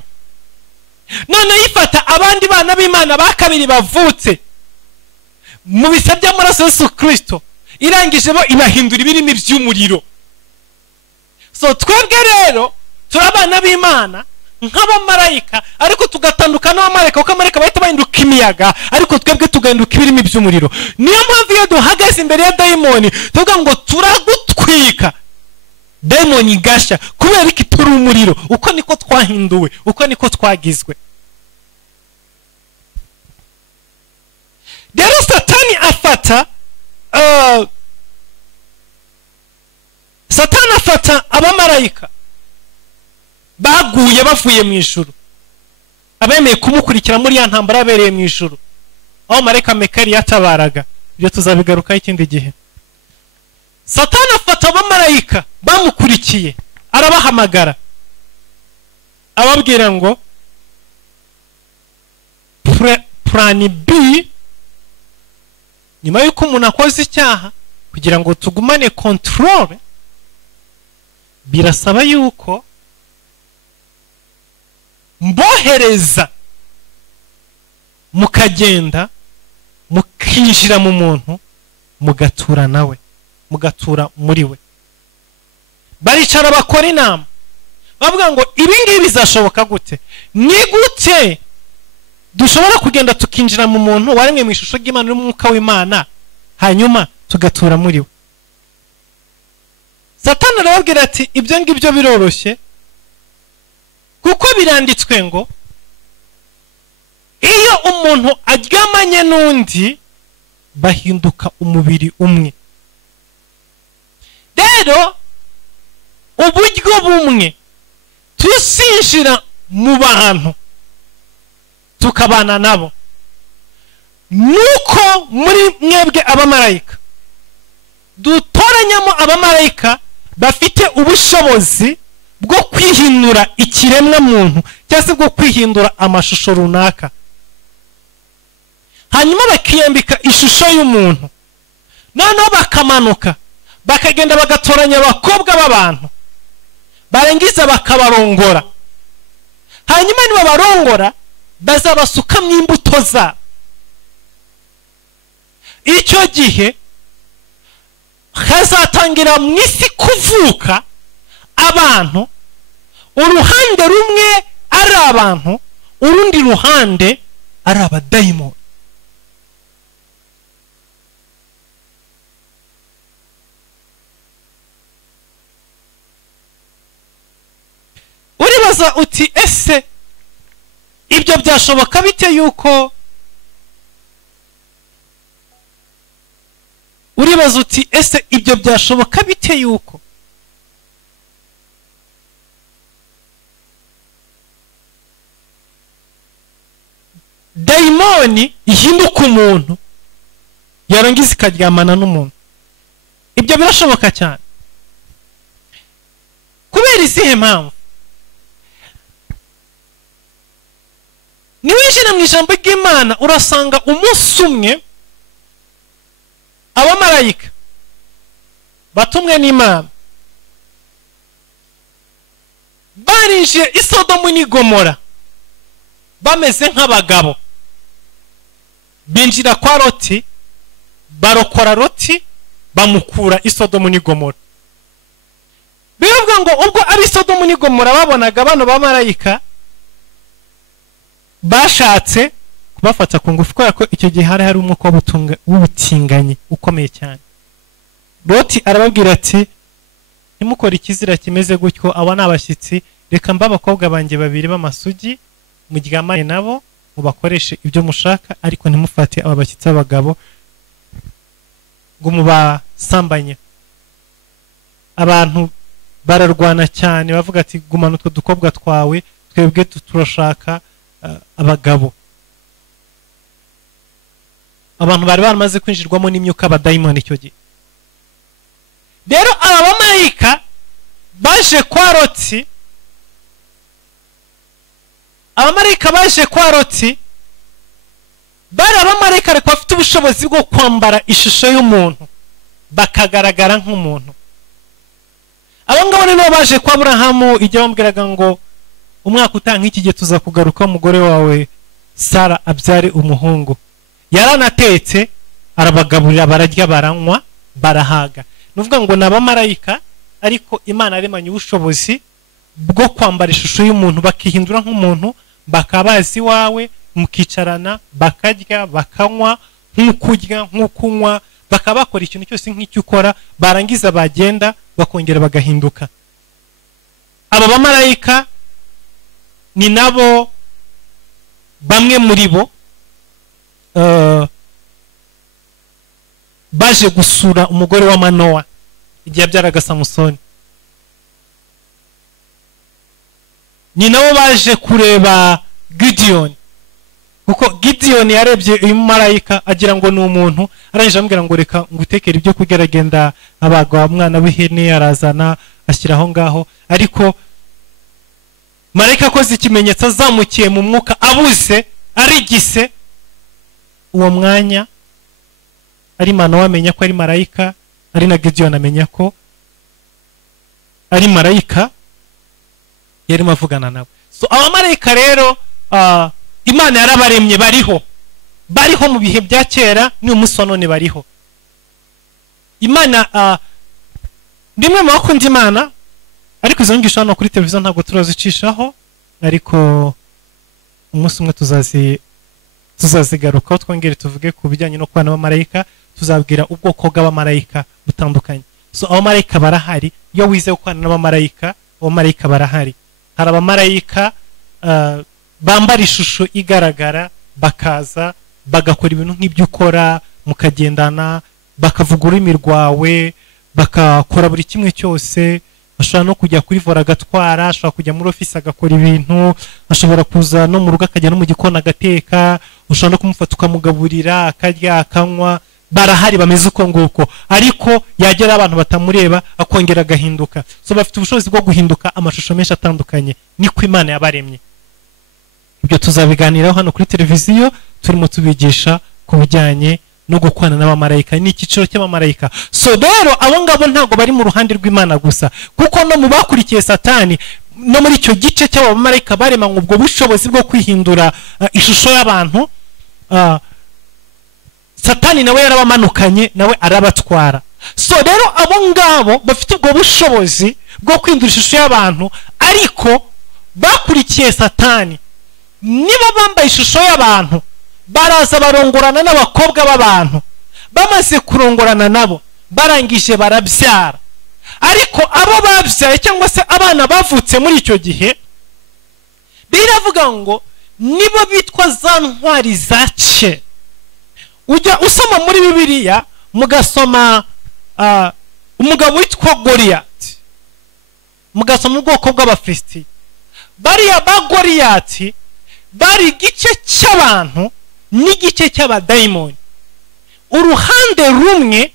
None yifata abandi bana b'Imana ba kabiri bavutse mu bisa by'amaraso Yesu Kristo, irangije bo ibahindura ibirimi by'umuriro. So twebwe rero turabana b'Imana nk'abamarayika, ariko tugatandukana n'abamarayika, kuko abamarayika bahita bahinduka imiyaga, ariko twebwe tugahinduka ibirimi by'umuriro. Niyo mpamvu iyo duhagaze imbere ya dayimoni tuvuga ngo turagutwika, dayimoni gasha, kubera iki turi umuriro. Uko niko twahinduwe, uko niko twagizwe. Rero Satani afata abamarayika baguye bavuye mu ijuru, abemeye kumukurikira muri ya ntambara yabereye mu ijuru, aho marayika Mikayeli yatabaraga. Ibyo tuzabigarukaho ikindi gihe. Satani afata abamarayika bamukurikiye, arabahamagara, ababwira ngo plan B, nyuma yuko umuntu akoze icyaha, kugira ngo tugumane control, birasaba yuko mbohereza mukagenda mukinjira mu muntu, mugatura nawe, mugatura muri we. Baricara bakora inama, bavuga ngo ibi ngibi bizashoboka gute? Ni gute dushobora kugenda tukinjira mu muntu waremwe mu ishusho ry'Imana n'umwuka w'Imana, hanyuma tugatura muri we? Satani arababwira ati ibyo ngibyo biroroshye, kuko biranditswe ngo iyo umuntu aryamanye n'undi bahinduka umubiri umwe. Rero uburyo bumwe tusinjira mu bantu tukabana nabo, nuko muri mwebwe abamarayika dutoranyamo abamarayika bafite ubushobozi bwo kwihindura ikiremwa muntu, cyangwa se bwo kwihindura amashusho runaka, hanyuma bakiyambika ishusho y'umuntu. Noneho bakamanuka bakagenda bagatoranya abakobwa b'abantu, barangiza bakabarongora. Hanyuma niba barongora bazabasukamo imbuto za. Icyo gihe hazatangira mu isi kuvuka abantu, uruhande rumwe ari abantu, urundi ruhande ari abadayimoni. Uribaza uti ese ibyo byashoboka bite yuko, uribaza uti ese ibyo byashoboka bite yuko dayimoni ihinduka umuntu yarangiza ikaryamana n'umuntu? Ibyo birashoboka cyane. Kubera izihe mpamvu? Niwinjira mu ijambo ry'Imana urasanga umunsi umwe abamarayika batumwe n'Imana barinjiye i Sodomu n'i Gomora bameze nk'abagabo, binjira kwa Loti, barokora Loti, bamukura i Sodomu n'i Gomora. Bivuga ngo ubwo ab'i Sodomu n'i Gomora babonaga bano bamarayika, bashatse kubafata ku ngufu, kubera ko icyo gihe hari umwuka w'ubutinganyi ukomeye cyane. Loti arababwira ati ntimukore ikizira kimeze gutyo, aba ni abashyitsi, reka mba abakobwa banjye babiri b'amasugi, muryamane nabo, mubakoreshe ibyo mushaka, ariko ntimufate aba bashyitsi b'abagabo ngo mubasambanye. Abantu bararwana cyane, bavuga ati gumana utwo dukobwa twawe, twebwe turashaka abagabo. Abantu bari baramaze kwinjirwamo n'imyuka abadayimoni icyo gihe. Rero aba bamarayika baje kwa Loti, abamarayika baje kwa Loti bari abamarayika ariko bafite ubushobozi bwo kwambara ishusho y'umuntu bakagaragara nk'umuntu. Abo ngabo ni nabo baje kwa Aburahamu igihe bamubwiraga ngo umwaka utaha nk'iki gihe tuza kugaruka umugore wawe Sara abyare umuhungu. Yaranatetse, arabagaburira, bararya, baranywa, barahaga. Nuvuga ngo n'abamarayika ariko Imana yaremanye ubushobozi bwo kwambara ishusho y'umuntu bakihindura nk'umuntu, bakabazi wawe, mukicarana, bakarya, bakanywa, nk'ukurya, nk'ukunywa, bakabakora ikintu cyose nk'icyo ukora, barangiza bagenda bakongera bagahinduka. Aba bamarayika ni nabo bamwe muri bo baje gusura umugore wa Manowa igihe abyaraga Samusoni. Ni nabo baje kureba Gideon, kuko Gideon yarebye uyu marayika agira ngo ni umuntu, arangije amubwira ngo reka ngutekere ibyo kurya, aragenda abaga umwana w'ihene arazana ashyiraho ngaho, ariko marayika akoze ikimenyetso azamukiye mu mwuka abuze arigise. Uwo mwanya ari Manowa amenya ko ari marayika, ari na Gideon amenya ko ari marayika, yarimo avugana nabo. So abamarayika rero Imana yarabaremye, bariho mu bihe bya kera, ni umunsi wa none bariho. Imana rimwe mu bakunda Imana, ariko izo ngisho hano kuri televiziyo ntabwo turazicishaho, ariko umunsi umwe tuzazigarukaho twongere tuvuge ku bijyanye no kubana n'abamarayika, tuzabwira ubwoko bw'abamarayika butandukanye. So abamarayika barahari, iyo wize kubana n'abamarayika, abamarayika barahari. Hari abamarayika bambara ishusho igaragara, bakaza bagakora ibintu nk'ibyo ukora, mukagendana, bakavuga ururimi rwawe, bakakora buri kimwe cyose. Ashobora no kujya kuri vora agatwara, ashobora kujya muri ofisi agakora ibintu, ashobora kuza no mu rugo akajya no mu gikoni agateka, ushobora no kumufata ukamugaburira, akarya, akanywa. Barahari bameze uko nguko, ariko yagera abantu batamureba akongera agahinduka. So bafite ubushobozi bwo guhinduka amashusho menshi atandukanye, niko Imana yabaremye. Ibyo tuzabiganiraho hano kuri televiziyo, turimo tubigisha ku bijyanye no gukwana n'abamarayika, ni icyiciro cy'abamarayika. So rero abo ngabo ntabwo bari mu ruhande rw'Imana gusa, kuko no mu bakurikiye Satani no muri icyo gice cy'abamarayika baremanywe ubwo bushobozi bwo kwihindura ishusho y'abantu, Satani nawe yarabamanukanye nawe arabatwara. So rero abo ngabo bafite ubwo bushobozi bwo kwihindura ishusho y'abantu ariko bakurikiye Satani, niba bambaye ishusho y'abantu baraza barongorana n'abakobwa b'abantu, bamaze kurongorana nabo barangije barabyara. Ariko abo babyaye cyangwa se abana bavutse muri icyo gihe biravuga ngo nibo bitwa za ntwari zace. Ujya usoma muri Bibiliya mugasoma umugabo witwa Goliyati, mugasoma ubwoko bw'Abafilisitiya. Bariya ba Goliyati bari igice cy'abantu n'igice cy'abadayimoni. Uruhande rumwe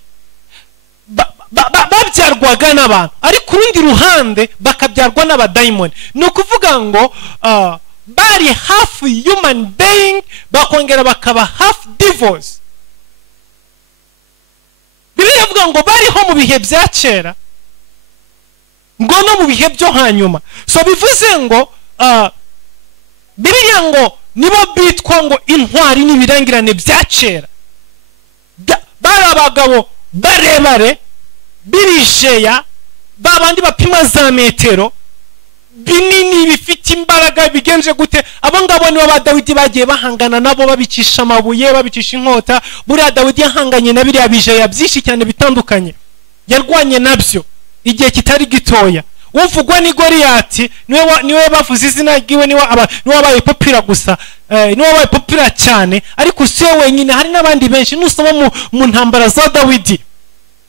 babyarwaga n'abantu ariko urundi ruhande bakabyarwa n'abadayimoni. Ni ukuvuga ngo bari half human being bakongera bakaba half devils. Bibiliya ivuga ngo bariho mu bihe bya kera ngo no mu bihe byo hanyuma. So bivuze ngo Bibiliya ngo nibo bitwa ngo intwari n'ibirangirane bya kera. Bari abagabo barebare birisheya, babandi bapima za metero, binini bifite imbaraga bigenje gute. Abo ngabo nibo ba Dawidi bagiye bahangana nabo babicisha amabuye, babicisha inkota. Buriya Dawidi yahanganye na biriya bijeya byinshi cyane bitandukanye, yarwanye nabyo igihe kitari gitoya. Uvugwa ni Goliyati, niwe bavuze izina ryiwe, niwe wabaye popira gusa, niwe wabaye popira cyane. Ariko si we wenyine, hari n'abandi benshi. Nusoma mu ntambara za Dawidi,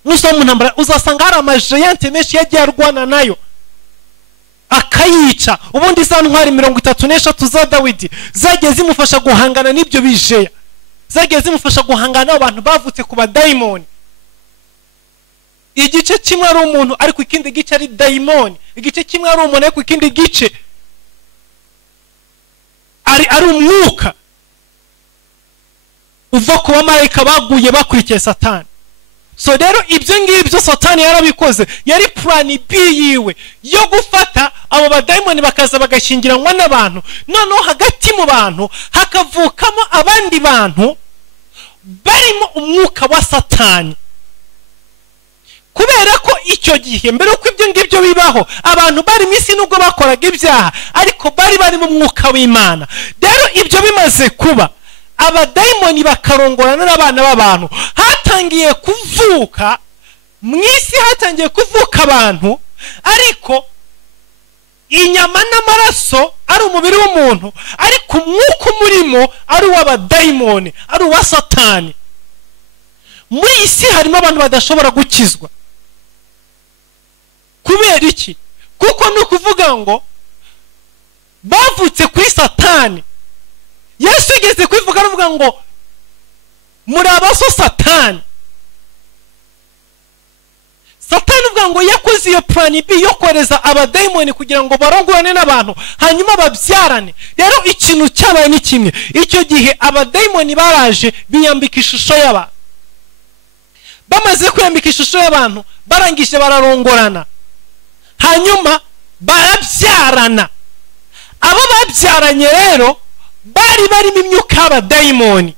nusoma mu ntambara uzasanga hari amajayante menshi yagiye arwana nayo akayica. Ubundi za ntwari 33 za Dawidi zagiye zimufasha guhangana n'ibyo bijeya, zagiye zimufasha guhangana n'abantu bavutse ku badayimoni. Igice kimwe ari umuntu ariko ikindi gice ari dayimoni, igice kimwe ari umuntu ariko ikindi gice ari umwuka uva ku bamarayika baguye bakurikiye Satani. So rero ibyo ngibyo Satani yarabikoze, yari plan B yiwe yo gufata abo badayimoni bakaza bagashyingiranwa n'abantu, noneho hagati mu bantu hakavukamo abandi bantu barimo umwuka wa Satani. Kubera ko icyo gihe mbere uko ibyo ngibyo bibaho abantu bari misi nubwo bakoraga ibyaha ariko bari mu mwuka w'Imana. Rero ibyo bimaze kuba abadayimoni bakarongorana n'abana b'abantu, hatangiye kuvuka mwisi, hatangiye kuvuka abantu ariko inyama n'amaraso ari umubiri w'umuntu ariko umwuka umurimo ari uw'abadayimoni, ari uwa Satani. Muri isi harimo abantu badashobora gukizwa. Kubera iki? Kuko ni ukuvuga ngo bavutse kuri Satani. Yesu yigeze kwivuga aravuga ngo muri abaso Satani. Satani uvuga ngo yakoze iyo plan B yo koreza abadayimoni kugira ngo barongorane n'abantu hanyuma babyarane. Rero ikintu cyabaye ni kimwe, icyo gihe abadayimoni baraje biyambika ishusho y'abantu. Bamaze kwiyambika ishusho y'abantu barangije bararongorana, hanyuma barabyarana. Abo babyaranye rero bari barimo imyuka y'abadayimoni.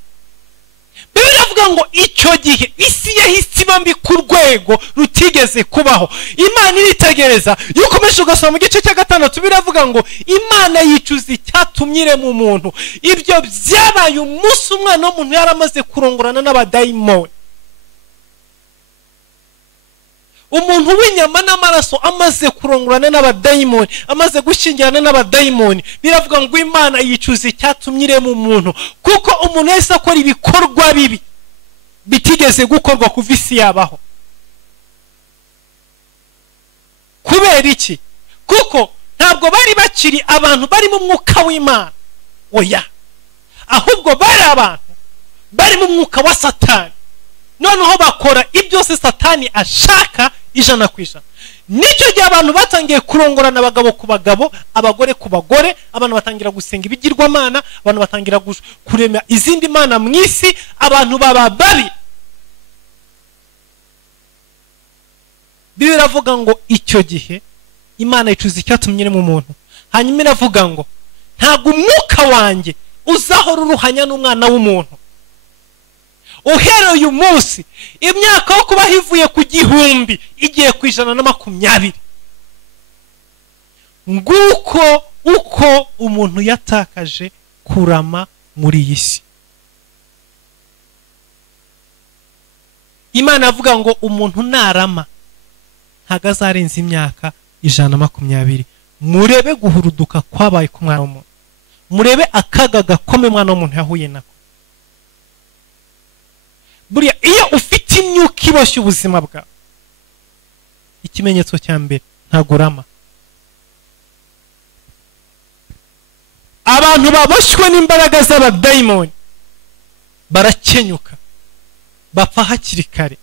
Bibiliya ivuga ngo icyo gihe isi yahise iba mbi ku rwego rutigeze kubaho. Imana iritegereza. Iyo ukomeje ugasoma mu gice cya 6 biravuga ngo Imana yicuza icyatumye irema umuntu. Ibyo byabaye umunsi umwana w'umuntu yaramaze kurongorana n'abadayimoni. Umuntu w'inyama n'amaraso amaze kurongorana n'abadayimoni, amaze gushyingirana n'abadayimoni, biravuga ngo Imana yicuza icyatumye irema umuntu, kuko umuntu wese akora ibikorwa bibi bitigeze gukorwa kuva isi yabaho. Kubera iki? Kuko ntabwo bari bakiri abantu bari mu mwuka w'Imana, oya, ahubwo bari abantu bari mu mwuka wa Satani. Noneho bakora ibyo se Satani ashaka 100%. Nicyo gihe abantu batangiye kurongorana abagabo ku bagabo, abagore ku bagore, abantu batangira gusenga ibigirwamana, abantu batangira kurema izindi mana mu isi, abantu baba babi. Biravuga ngo icyo gihe Imana icuza icyatumye mu muntu, hanyuma iravuga ngo ntabwo umwuka wanjye uzahora uruhanya n'umwana w'umuntu. Uhereye uyu munsi imyaka yo kubaho ivuye ku 1000 igiye ku 120. Nguko uko umuntu yatakaje kurama muri iyi si. Imana avuga ngo umuntu narama ntago azarenza imyaka 120. Murebe guhuruduka kwabaye ku mwana w'umuntu, murebe akaga gakomeye mwana w'umuntu yahuye nako. Buriya iyo ufite imyuka iboshye ubuzima bwawe, ikimenyetso cya mbere ntago urama. Abantu baboshywe n'imbaraga z'abadayimoni barakenyuka, bapfa hakiri kare.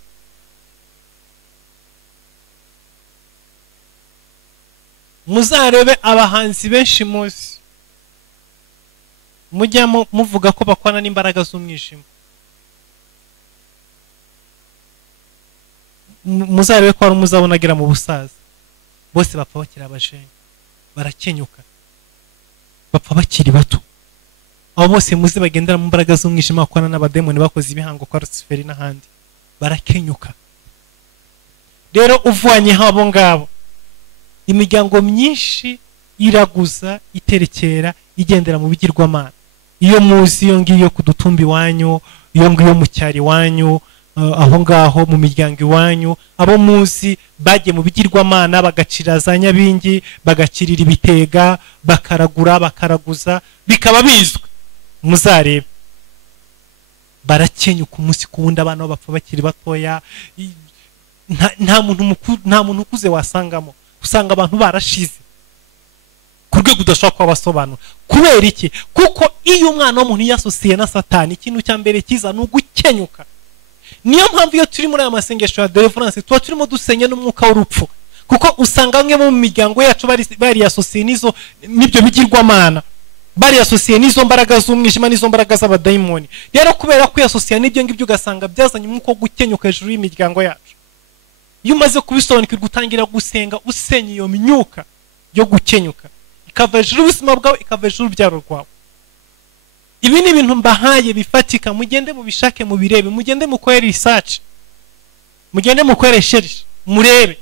Muzarebe abahanzi benshi muzi, mujya muvuga ko bakwana n'imbaraga z'umwijima. Muzarebe ko ari muzabona agira mu busaza, bose bapfa bakiri abajene, barakenyuka, bapfa bakiri bato. Abo bose muzi bagendera mu mbaraga z'umwijima, bakwana n'abademoni, bakoze ibihango kwa Luciferi n'ahandi, barakenyuka. Rero uvanye habo ngabo, imiryango myinshi iraguza, iterekera, igendera mu bigirwamana. Iyo muzi iyo ngiyo kudutumba iwanyu, iyo ngiyo mu cyari wanyu, aho ngaho mu miryango iwanyu, abo muzi bagiye mu bigirwamana, bagacira za nyabingi, bagacirira ibitega, bakaragura, bakaraguza, bikaba bizwe. Muzarebe barakenyuka umunsi ku wundi, abana bapfa bakiri batoya. Nta muntu ukuze wasangamo, usanga abantu barashize ku rwego udashobora kubasobanura. Kubera iki? Kuko iyo umwana w'umuntu yasosiye na Satani, ikintu cya mbere kiza ni ugukenyuka. Niyo mpamvu iyo turi muri aya masengesho ya deliverance tuba turimo dusenya n'umwuka w'urupfu, kuko usanga bamwe mu miryango yacu bari asosiye n'ibyo bigirwamana, bari asosiye n'izo mbaraga z'umwijima, n'izo mbaraga z'abadayimoni. Rero kubera ko yasosiye n'ibyo ngibyo, ugasanga byazanye umwuka wo gukenyuka hejuru y'imiryango yacu. Iyo umaze kubisobanukirwa utangira gusenga usenya iyo myuka yo gukenyuka, ikava hejuru y'ubuzima bwawe, ikava hejuru y'urubyaro rwawe. Ibi ni ibintu mbahaye bifatika, mugende mubishake, mubirebe, mugende mukore research, mugende mukore research, murebe.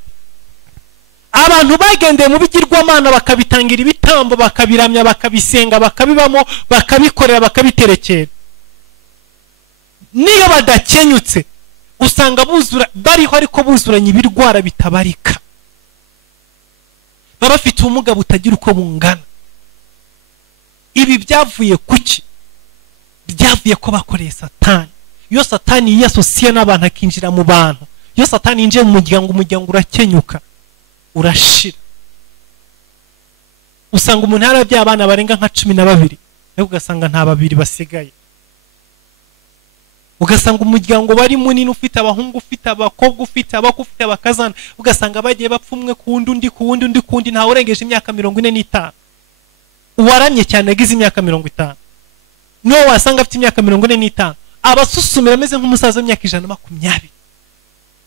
Abantu bagendeye mu bigirwamana bakabitangira ibitambo, bakabiramya, bakabisenga, bakabibamo, bakabikorera, bakabiterekera, niyo badakenyutse usanga buzura bariho, ariko buzuranye ibirwara bitabarika, baba bafite ubumuga butagira uko bungana. Ibi byavuye kuki? Byavuye ko bakoreye Satani. Iyo Satani yiyasosiye n'abantu akinjira mu bantu, iyo Satani yinjiye mu muryango urakenyuka, urashira. Usanga umuntu yarabyaye abana barenga nka 12, ariko ugasanga nta 2 basigaye. Ugasanga umuryango bari munini, ufite abahungu, ufite abakobwa, ufite abako, ufite abakazana, ugasanga bagiye bapfumwe ku wundi, undi ku wundi, undi kundi, nta urengeje imyaka 45. Uwaramye cyane agize imyaka 50, no wasanga afite imyaka 45, abasusumira ameze nk'umusaza w'imyaka 120,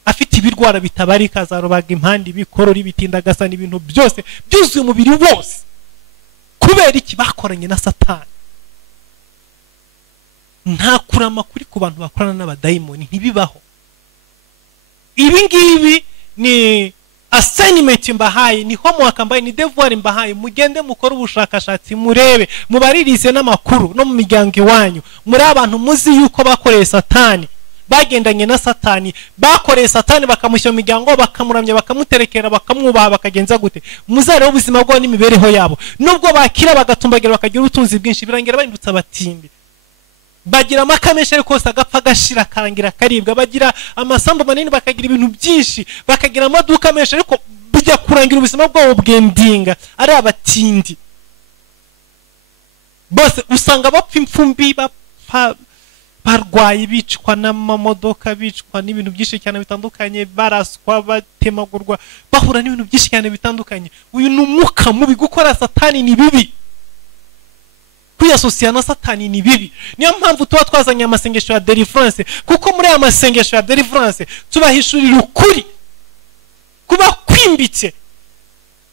afite ibirwara bitabarika, azarobaga impandi, ibikorora, ibitindagasa, n'ibintu byose byuzuye umubiri wose. Kubera iki? Bakoranye na Satani. Nta kurama kuri ku bantu bakorana n'abadayimoni, ntibibaho. Ibi ngibi ni assignment mbahaye, ni homework mbahaye, ni devoir mbahaye. Mugende mukore ubushakashatsi, murebe, mubaririze n'amakuru no mu miryango iwanyu, muri abantu muzi yuko bakoreye Satani, bagendanye na Satani, bakoreye Satani, bakamushyira mu miryango, bakamuramya, bakamuterekera, bakamwubaha, bakagenza gute. Muzarebe ubuzima bwabo n'imibereho yabo, nubwo bakira bagatumbagira, bakagira ubutunzi bwinshi, birangira bahindutse abatindi. Bagira amakamesha ariko kose agapfa gashira, karangira karibwa. Bagira amasambu manini, bakagira ibintu byinshi, bakagira amaduka menshi, ariko bijya kurangira ubuzima bwabo bwendinga, ari abatindi. Bose usanga bapfa impfumbi, bapfa barwaye, bicwa n'amamodoka, bicwa n'ibintu byinshi cyane bitandukanye, baraswa, batemagurwa, bahura n'ibintu byinshi cyane bitandukanye. Uyu ni umwuka mubi. Gukora Satani ni bibi, kwiyasosiya na Satani ni bibi. Niyo mpamvu tuba twazanye amasengesho ya deliverance, kuko muri aya masengesho ya deliverance tubahishurira ukuri kuba kwimbitse.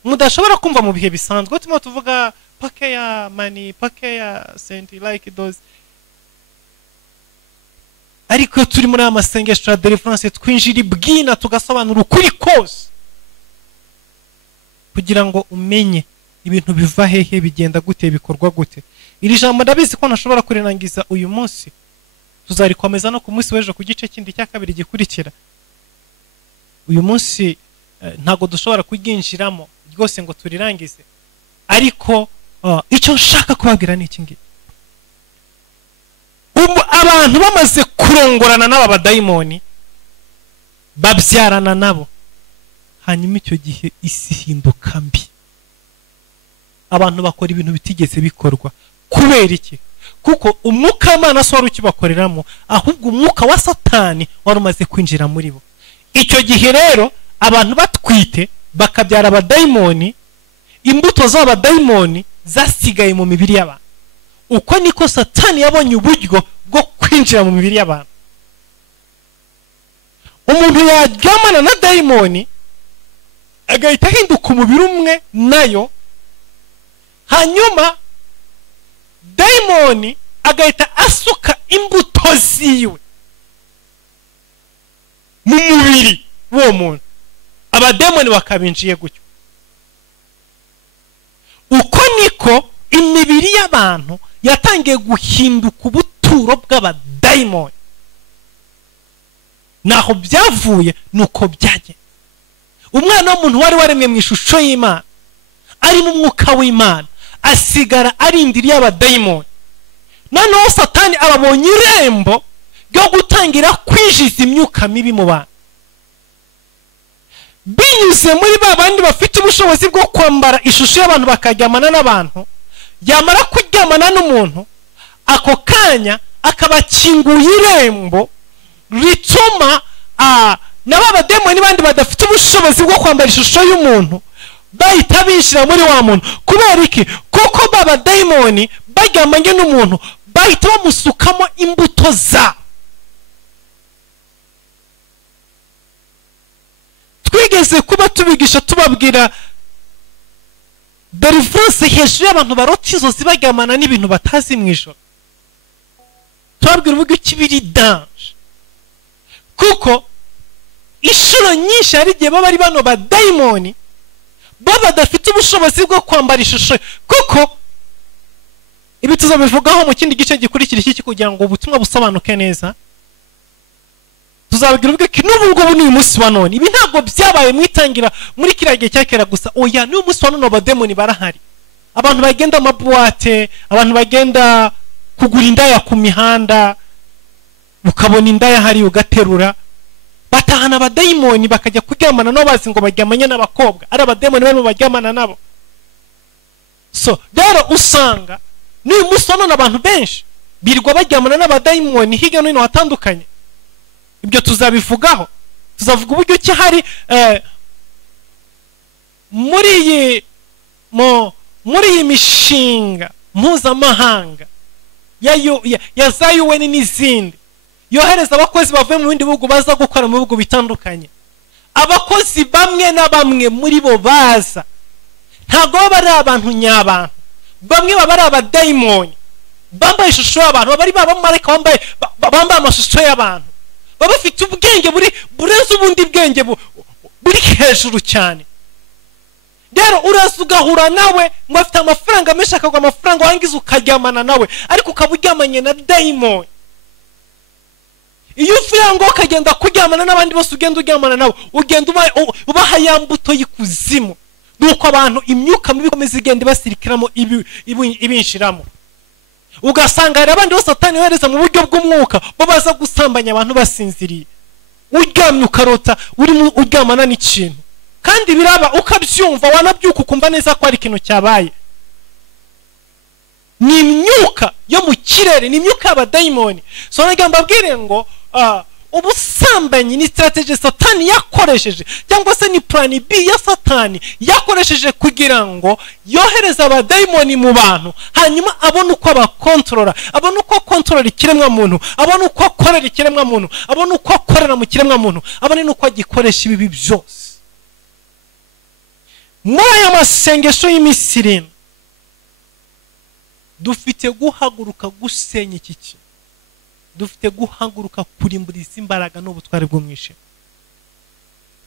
mudashobora kumva mu bihe bisanzwe tuma tuvuga pake ya money, pake ya senti, like those. Ariko turi muri amasengesho ya deliverance twinjira ibwina tugasobanura ukuri kose kugira ngo umenye ibintu biva hehe, bigenda gute, bikorwa gute. Iri jambo ndabizi ko ntashobora kurenangiza uyu munsi, tuzarikomeza no ku munsi w'ejo ku gice kindi cya kabiri gikurikira. Uyu munsi ntago dushobora kuryinjiramo rwose ngo turirangize, ariko icyo nshaka kubabwira ni iki ngiki. Abantu bamaze kurongorana n'aba badayimoni babyarana nabo, hanyuma icyo gihe isi hinduka mbi. Abantu bakora ibintu bitigeze bikorwa. Kubera iki? Kuko umwuka w'Imana so wari ukibakoreramo, ahubwo umwuka wa Satani wari umaze kwinjira muri bo. Icyo gihe rero abantu batwite bakabyara abadayimoni, imbuto z'abadayimoni zasigaye mu mibiri y'abantu. Uko niko Satani yabonye uburyo bwo kwinjira mu mibiri y'abantu. Umuntu yaryamana na dayimoni agahita ahinduka umubiri umwe nayo, hanyuma dayimoni agahita asuka imbuto ziwe mu mubiri w'uwo muntu, abadayimoni bakabinjiye gutyo. Uko niko imibiri y'abantu yatangiye guhinduka ubuturo bw'abadayimoni. Naho byavuye nuko byagenze. Umwana w'umuntu wari waremwe mu ishusho y'Imana, ari mu mwuka w'Imana, asigara arindiriye abadayimoni. Noneho Satani ababonye irembo ryo gutangira kwijiza imyuka mibi mu bantu, binyuze muri ba bandi bafite ubushobozi bwo kwambara ishusho y'abantu bakaryamana n'abantu. Yamara kuryamana n'umuntu, ako kanya akabakinguye irembo rituma n'aba badayimoni bandi badafite ubushobozi bwo kwambara ishusho y'umuntu bahita binjira muri wa muntu. Kubera iki? Kuko ba badayimoni baryamanye n'umuntu bahita bamusukamo imbuto za. Twigeze kuba tubigisha tubabwira deliverance hejuru y'abantu barota inzozi baryamana n'ibintu batazi mu ijoro. Tubabwira uburyo kibiri danger, kuko inshuro nyinshi hari igihe baba ari bano badayimoni baba badafite ubushobozi bwo kwambara ishusho. Kuko ibi tuzabivugaho mu kindi gice gikurikira iki kugira ngo ubutumwa busobanuke neza. Tuzabwira ubwo ki n'ubu ngubu ni umunsi wa none. Ibi ntabwo byabaye mwitangira muri kiriya gihe cyakera gusa. Oya, ni umunsi wa none abadayimoni barahari. Abantu bagenda amabuwate, abantu bagenda kugura indaya ku mihanda, ukabona indaya hari ugaterura, batahana abadayimoni bakajya kuryamana no bazi ngo baryamanye n'abakobwa, ari abadayimoni barimo baryamana nabo. So rero usanga ni umunsi wa none abantu benshi birirwa baryamana n'abadayimoni hirya no hino hatandukanye. Ibyo tuzabivugaho. Tuzavuga uburyo ki hari muri iyi mishinga mpuzamahanga ya za UN n'izindi yohereza abakozi bavuye mu bindi bihugu baza gukora mu bihugu bitandukanye. Abakozi bamwe na bamwe muri bo baza ntabwo baba ari abantu nyabantu, bamwe baba ari abadayimoni bambaye ishusho y'abantu, baba ari babamarayika bambaye amashusho y'abantu, baba bafite ubwenge burenze ubundi bwenge buri hejuru cyane. Rero uraza ugahura nawe ngo afite amafaranga menshi, akagwa amafaranga wangiza ukaryamana nawe, ariko ukaba uryamanye na dayimoni. Iyo uvuye ngo ukagenda kuryamana n'abandi bose ugenda uryamana nabo, ugenda ubaha ya mbuto y'ikuzimu. Nuko abantu imyuka mibi ikomeza igenda ibasirikiramo ibinshiramo. Ugasanga hari abandi bose Satani yohereza mu buryo bw'umwuka bo baza gusambanya abantu basinziriye. Uryamye ukarota urimo uryamana n'ikintu, kandi biraba ukabyumva, wanabyuka ukumva neza ko ari ikintu cyabaye. Ni imyuka yo mu kirere, ni imyuka y'abadayimoni. So nagamba mbabwire ngo ubusambanyi ni strategy Satani yakoresheje, cyangwa se ni plan B ya Satani yakoresheje kugira ngo yohereza abadayimoni mu bantu, hanyuma abone uko abakontorora, abone uko akontorora ikiremwa muntu, abone uko akorera ikiremwa muntu, abone uko akorera mu kiremwa muntu, abone nuko agikoresha ibi byose. muri aya masengesho y'iminsi 7 dufite guhaguruka gusenya iki kintu, dufite guhaguruka kurimbura izi imbaraga n'ubutware bw'umwijima.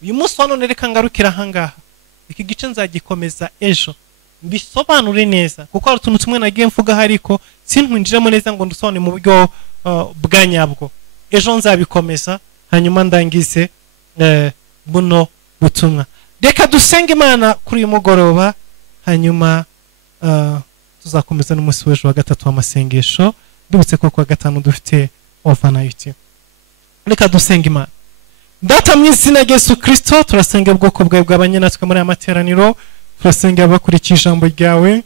uyu munsi wa none reka ngarukira ahangaha, iki gice nzagikomeza ejo mbisobanure neza, kuko hari utuntu tumwe nagiye mvuga ariko sintwinjiramo neza ngo ndusobanure mu buryo bwa nyabwo. Ejo nzabikomeza hanyuma ndangize buno butumwa. Reka dusenge Imana kuri uyu mugoroba, hanyuma tuzakomeza n'umunsi w'ejo wa gatatu w'amasengesho. Dubutse ko kwa gatanu dufite overnight. Reka dusenge Imana. Data mu izina rya Yesu Kristo, turasenga ubwoko bwawe bw'abanye natwe muri aya materaniro, turasenga abakurikije ijambo ryawe,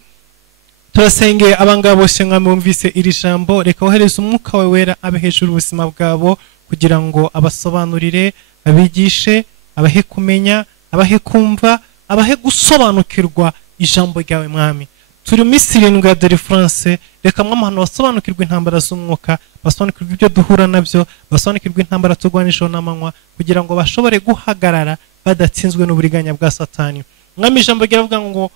turasenge abangabo bose mwamumvise iri jambo, reka wohereze umwuka wawe wera abe hejuru ubuzima bwabo, kugira ngo abasobanurire, abigishe, abahe kumenya, abahe kumva, abahe gusobanukirwa ijambo ryawe mwami. Turi minsi 7 ya deliverance, reka mwamahano basobanukirwe intambara z'umwuka, basobanukirwe ibyo duhura nabyo, basobanukirwe intambara turwanisha n'amanywa, kugira ngo bashobore guhagarara badatsinzwe n'uburiganya bwa Satani. Mwami ijambo ryavuga ngo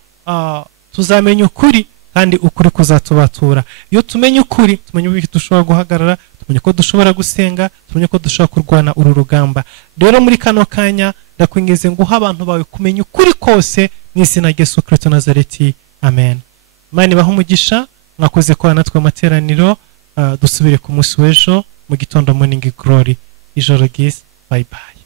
tuzamenya ukuri kandi ukuri kuzatubatura. Iyo tumenye ukuri, tumenye uburyo dushobora guhagarara, tumenye ko dushobora gusenga, tumenye ko dushobora kurwana uru rugamba. Rero muri kano kanya ndakwingize nguha abantu bawe kumenya ukuri kose mu izina rya Yesu Kristo Nazareti. Amen. Imana ibahe umugisha, mwakoze kwa natwe amateraniro. Dusubire ku munsi w'ejo mu gitondo morning glory. Ijoro ryiza. Bye bye.